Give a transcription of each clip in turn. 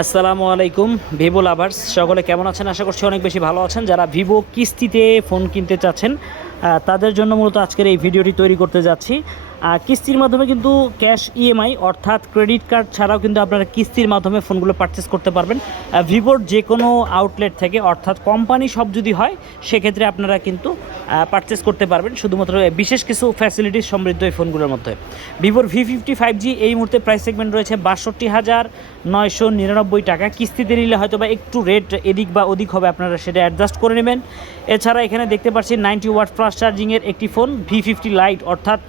আসসালামু আলাইকুম Vivo lovers সকলে কেমন আছেন? আশা করছি অনেক বেশি ভালো আছেন। যারা ভিভো কিস্তিতে ফোন কিনতে চাচ্ছেন তাদের জন্য মূলত আজকের এই ভিডিওটি তৈরি করতে যাচ্ছি। কিস্তির মাধ্যমে কিন্তু ক্যাশ ইএমআই অর্থাৎ ক্রেডিট কার্ড ছাড়াও কিন্তু আপনারা কিস্তির মাধ্যমে ফোনগুলো পারচেস করতে পারবেন ভিভোর যে কোনো আউটলেট থেকে, অর্থাৎ কোম্পানি সব যদি হয় সেক্ষেত্রে আপনারা কিন্তু পারচেস করতে পারবেন শুধুমাত্র বিশেষ কিছু ফ্যাসিলিটিস সমৃদ্ধ এই ফোনগুলোর মধ্যে। ভিভোর V50 5G এই মুহূর্তে প্রাইস সেগমেন্ট রয়েছে 62,999 টাকা। কিস্তিতে নিলে হয়তো বা একটু রেট এদিক বা ওদিক হবে, আপনারা সেটা অ্যাডজাস্ট করে নেবেন। এছাড়া এখানে দেখতে পাচ্ছি 90 ওয়াট ফাস্ট চার্জিংয়ের একটি ফোন V50 লাইট, অর্থাৎ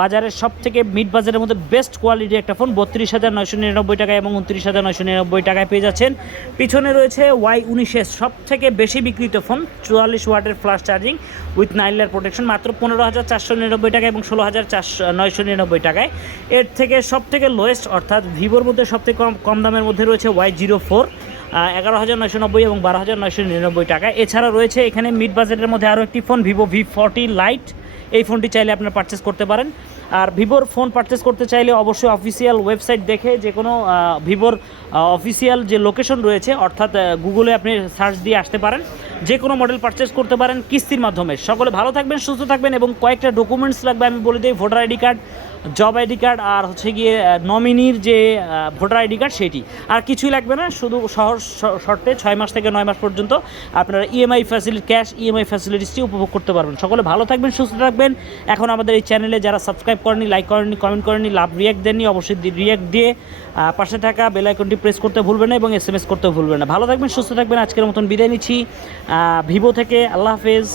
বাজারের সব থেকে মিড বাজারের মধ্যে বেস্ট কোয়ালিটির একটা ফোন 32,999 টাকায় এবং 29,999 টাকায় পেয়ে যাচ্ছেন। পিছনে রয়েছে Y19S, সব থেকে বেশি বিক্রিত ফোন, 44 ওয়াটের flash charging with 9 layer protection, মাত্র 15,499 টাকা এবং 16,999 টাকায়। এর থেকে সব থেকে লোয়েস্ট অর্থাৎ ভিভোর মধ্যে সব থেকে কম দামের মধ্যে রয়েছে Y04, 11,990 এবং 12,999 টাকায়। এছাড়া রয়েছে এখানে মিড বাজেটের মধ্যে আরও একটি ফোন ভিভো V40 লাইট। এই ফোনটি চাইলে আপনারা পারচেস করতে পারেন। আর ভিভোর ফোন পারচেস করতে চাইলে অবশ্যই অফিসিয়াল ওয়েবসাইট দেখে, যে কোনো ভিভোর অফিসিয়াল যে লোকেশন রয়েছে অর্থাৎ গুগলে আপনি সার্চ দিয়ে আসতে পারেন, যে কোনো মডেল পারচেস করতে পারেন কিস্তির মাধ্যমে। সকলে ভালো থাকবেন, সুস্থ থাকবেন এবং কয়েকটা ডকুমেন্টস লাগবে আমি বলে দিই। Voter ID card, job ID card, আর হচ্ছে গিয়ে নমিনির যে ভোটার আইডি কার্ড সেটি, আর কিছুই লাগবে না। শুধু সহজ শর্তে 6 মাস থেকে 9 মাস পর্যন্ত আপনারা ইএমআই ফ্যাসিলিটি, ক্যাশ ইএমআই ফ্যাসিলিটিসটি উপভোগ করতে পারবেন। সকলে ভালো থাকবেন, সুস্থ থাকবেন। এখন আমাদের এই চ্যানেলে যারা সাবস্ক্রাইব করেনি, লাইক করেনি, কমেন্ট করেনি, লাভ রিয়াক্ট দেননি, অবশ্যই রিয়াক্ট দিয়ে পাশে থাকা বেল আইকনটি প্রেস করতে ভুলবেন না এবং SMS করতে ভুলবেন না। ভালো থাকবেন, সুস্থ থাকবেন। আজকের মতন বিদায় নিচ্ছি ভিভো থেকে। আল্লাহ হাফেজ।